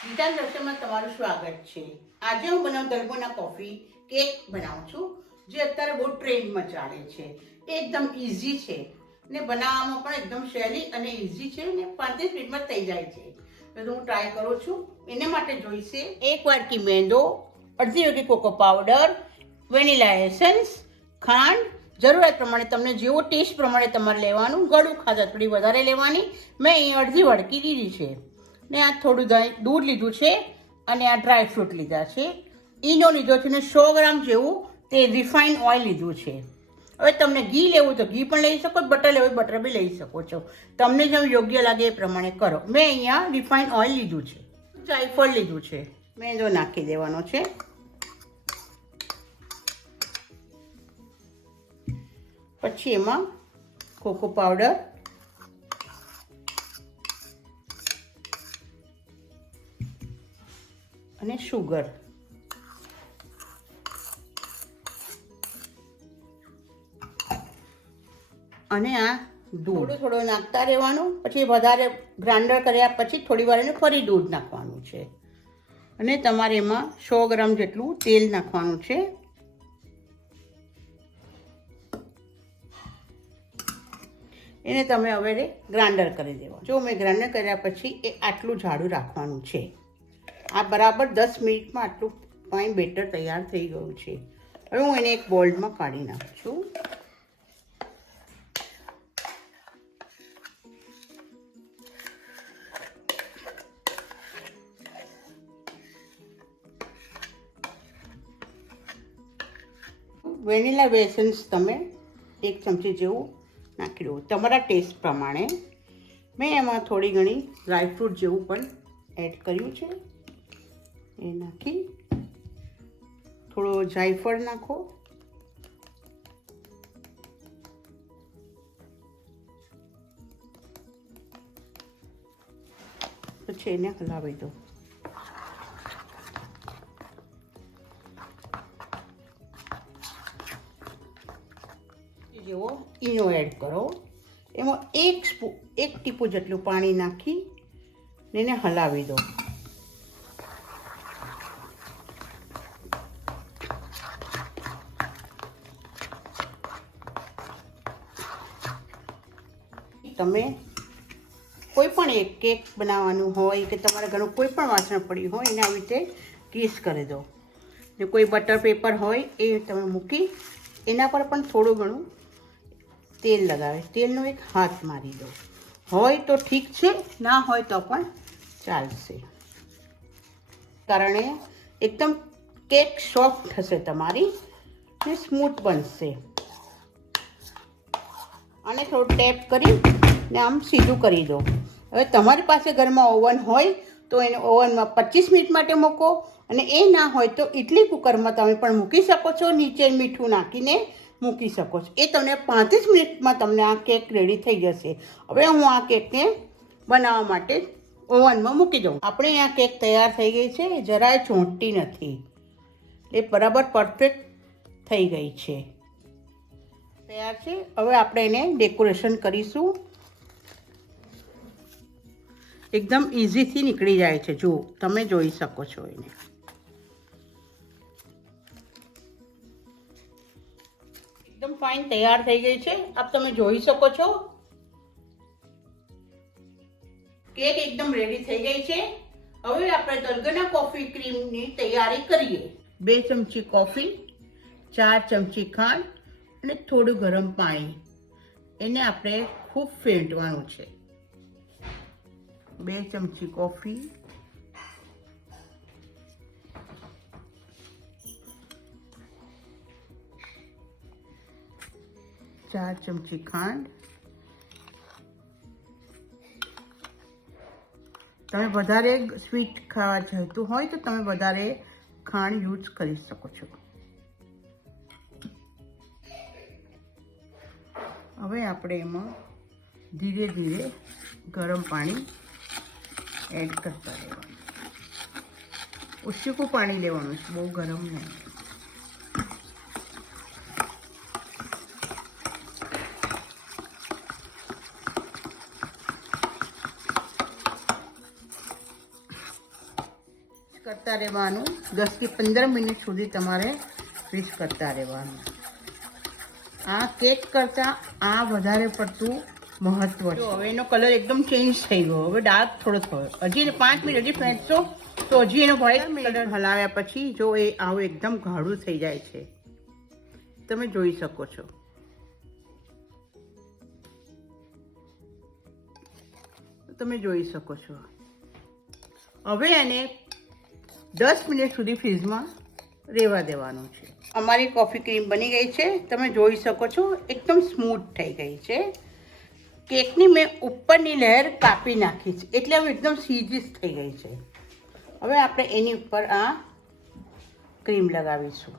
ગીતા દર્શનમાં તમારું સ્વાગત છે। આજે હું બનાવું દલગોના કોફી કેક બનાવું છું, જે અત્યારે બહુ ટ્રેન્ડમાં ચાલે છે। એ એકદમ ઇઝી છે ને બનાવવામાં પણ એકદમ સહેલી અને ઇઝી છે ને 35 મિનિટમાં થઈ જાય છે। તો હું ટ્રાય કરું છું। એના માટે જોઈશે 1 વાટકી મેંદો, અડધી વાટકી કોકો પાવડર, વેનીલા એસન્સ, ખાંડ, જરૂરિયાત પ્રમાણે તમને જેવો ટેસ્ટ પ્રમાણે તમારે લેવાનું। ગળું ખાતા થોડી વધારે લેવાની। મેં અહીં અડધી વાટકી લીધી છે ને આ થોડું દૂધ લીધું છે અને આ ડ્રાય ફ્રૂટ લીધા છે। ઈનો લીધો છે ને 100 ગ્રામ જેવું તે રિફાઇન ઓઇલ લીધું છે। હવે તમને ઘી લેવું તો ઘી પણ લઈ શકો, બટર લેવું બટર બી લઈ શકો છો, તમને જેમ યોગ્ય લાગે એ પ્રમાણે કરો। મેં અહીંયા રિફાઇન ઓઇલ લીધું છે, જાયફળ લીધું છે, મેંદો નાખી દેવાનો છે। પછી એમાં કોકો પાવડર, અને શુગર, અને આ દૂધ થોડું નાખતા રહેવાનું। પછી વધારે ગ્રાઇન્ડર કર્યા પછી થોડી વાર એને ફરી દૂધ નાખવાનું છે અને તમારે એમાં 100 ગ્રામ જેટલું તેલ નાખવાનું છે। એને તમે હવે ગ્રાઇન્ડર કરી દેવા। જો મેં ગ્રાઇન્ડર કર્યા પછી એ આટલું જાડું રાખવાનું છે। આ બરાબર 10 મિનિટમાં આટલું ફાઇન બેટર તૈયાર થઈ ગયું છે। હવે હું એને એક બોલમાં કાઢી નાખું છું। વેનીલા એસન્સ તમે 1 ચમચી જેવું નાખી દો તમારા ટેસ્ટ પ્રમાણે। મેં એમાં થોડી ઘણી ડ્રાયફ્રૂટ જેવું પણ એડ કર્યું છે। એ નાખી થોડો જાયફળ નાખો, પછી એને હલાવી દો। જેવો ઈનો એડ કરો, એમાં એક ટીપું જેટલું પાણી નાખી એને હલાવી દો। તમે કોઈ પણ એક કેક બનાવવાનું હોય કે તમારા ઘરનું કોઈ પણ વાસણ પડ્યું હોય એને આવી રીતે ગ્રીસ કરી દો। ને કોઈ બટર પેપર હોય એ તમે મૂકી એના પર પણ થોડું ઘણું તેલ લગાવે, તેલનો એક હાથ મારી દો। હોય તો ઠીક છે, ના હોય તો પણ ચાલશે। કારણે એકદમ કેક સોફ્ટ થશે તમારી ને સ્મૂથ બનશે। અને થોડું ટેપ કરી ને આમ સીધું કરી દો। હવે તમારી પાસે ઘરમાં ઓવન હોય તો એને ઓવનમાં 25 મિનિટ માટે મૂકો, અને એ ના હોય તો ઇડલી કુકરમાં તમે પણ મૂકી શકો છો। નીચે મીઠું નાખીને મૂકી શકો છો। એ તમને 35 મિનિટમાં તમને આ કેક રેડી થઈ જશે। હવે હું આ કેકને બનાવવા માટે ઓવનમાં મૂકી દઉં। આપણે આ કેક તૈયાર થઈ ગઈ છે, જરાય ચોંટતી નથી, એ બરાબર પરફેક્ટ થઈ ગઈ છે, તૈયાર છે। હવે આપણે એને ડેકોરેશન કરીશું। એકદમ ઇઝીથી નીકળી જાય છે, જુઓ તમે જોઈ શકો છો એને। એકદમ ફાઇન તૈયાર થઈ ગઈ છે, આપ તમે જોઈ શકો છો। કેક એકદમ રેડી થઈ ગઈ છે। હવે આપણે દલગોના કોફી ક્રીમની તૈયારી કરીએ। 2 ચમચી કોફી, 4 ચમચી ખાંડ અને થોડું ગરમ પાણી, એને આપણે ખૂબ ફેંટવાનું છે। 2 ચમચી કોફી, 4 ચમચી ખાંડ, તમે વધારે સ્વીટ ખાવા જોઈતું હોય તો તમે વધારે ખાંડ યુઝ કરી શકો છો। હવે આપણે એમાં ધીરે ધીરે ગરમ પાણી એડ કરતા રહેવાનું। ઉષ્ણું પાણી લેવાનું છે, બહુ ગરમ નહીં। કરતા રહેવાનું 10 થી 15 મિનિટ સુધી તમારે મિક્સ કરતા રહેવાનું. આ કેક કરતાં આ વધારે પડતું મહત્વ છે. હવે એનો કલર એકદમ ચેન્જ થઈ ગયો, હવે ડાર્ક થોડો થયો. હજી 5 મિનિટ હજી ફેંટશો તો હજી એનો વ્હાઈટ કલર હલાવ્યા પછી જો એ આવું એકદમ ગાઢું થઈ જાય છે, તમે જોઈ શકો છો. તમે જોઈ શકો છો. હવે એને 10 મિનિટ સુધી ફ્રીઝમાં રહેવા દેવાનું છે. અમારી કોફી ક્રીમ બની ગઈ છે, તમે જોઈ શકો છો એકદમ સ્મૂથ થઈ ગઈ છે. કેકની મેં ઉપરની લેયર કાપી નાખી છે એટલે હવે એકદમ સીધી થઈ ગઈ છે. હવે આપણે એની ઉપર આ ક્રીમ લગાવીશું.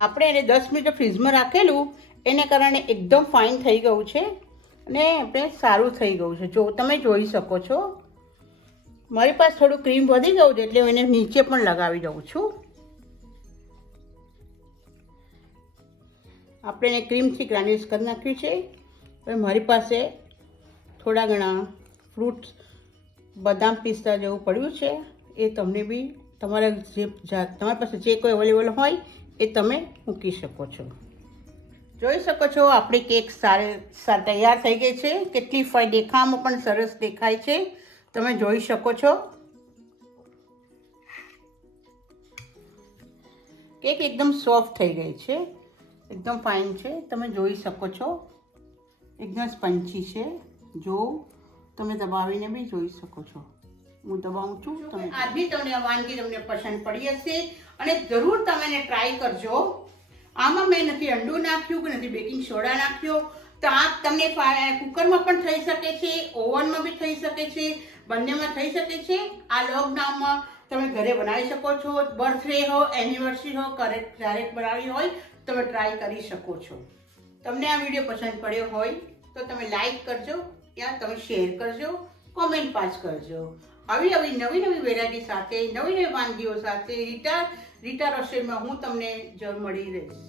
આપણે એને 10 મિનિટ ફ્રીઝમાં રાખેલું એને કારણે એકદમ ફાઇન થઈ ગયું છે અને આપણે સારું થઈ ગયું છે. જો તમે જોઈ શકો છો મારી પાસે થોડું ક્રીમ વધી ગયું છે એટલે હું એને નીચે પણ લગાવી દઉં છું. આપણે એને ક્રીમથી ગાર્નિશ કરી નાખ્યું છે. હવે મારી પાસે થોડા ઘણા ફ્રૂટ્સ બદામ પિસ્તા જેવું પડ્યું છે, એ તમને બી તમારી પાસે જે કોઈ અવેલેબલ હોય એ તમે મૂકી શકો છો. જોઈ શકો છો આપણી કેક તૈયાર થઈ ગઈ છે. કેટલી દેખાવામાં પણ સરસ દેખાય છે, તમે જોઈ શકો છો. કેક એકદમ સોફ્ટ થઈ ગઈ છે, એકદમ ફાઇન છે, તમે જોઈ શકો છો. એકદમ સ્પંચી છે. જો તમે દબાવીને બી જોઈ શકો છો. હું દબાવું છું. તમે આજની તમને આ વાનગી તમને પસંદ પડી હશે અને જરૂર તમે એને ટ્રાય કરજો. આમાં મેં નથી અંડું નાખ્યું કે નથી બેકિંગ સોડા નાખ્યો, તો આ તમને કુકરમાં પણ થઈ શકે છે, ઓવનમાં બી થઈ શકે છે, બંનેમાં થઈ શકે છે. આ લોકડાઉનમાં તમે ઘરે બનાવી શકો છો. બર્થડે હો, એનિવર્સરી હો, ક્યારેક બનાવી હોય તમે ટ્રાય કરી શકો છો. તમને આ વિડીયો પસંદ પડ્યો હોય તો તમે લાઈક કરજો, યા તમે શેર કરજો, કોમેન્ટ પાસ કરજો. આવી નવી વેરાયટી સાથે, નવી વાનગીઓ સાથે રીટા રસોઈમાં હું તમને જરૂર મળી રહીશ.